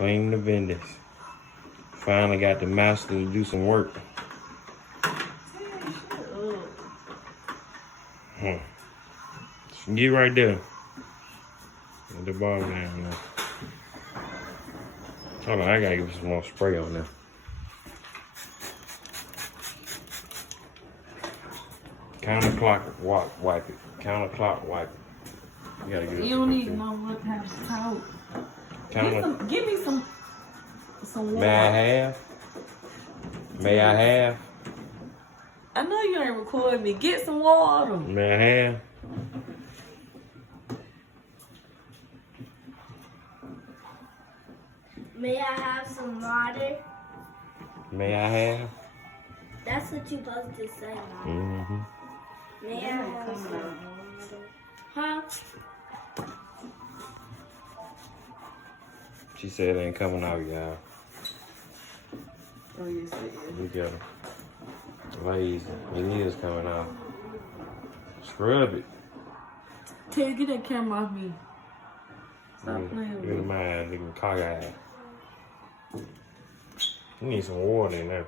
Clean the vending. Finally got the master to do some work. Get right there. Get the ball down there. Hold on, I gotta give some more spray on there. Counterclock wipe it. Counterclock wipe it. You gotta get it. You don't need no look have some coat. Give me some water. May I have? May I have? I know you ain't recording me. Get some water. May I have? May I have some water? May I have? That's what you're supposed to say, Mom. Mm-hmm. May I have some water? Huh? She said it ain't coming out, y'all. Oh, yes, it is. We got it. Lazy. It is coming out. Scrub it. Ted, get that camera off me. Stop playing with Get me. mine, nigga, cock eye. You need some water in there.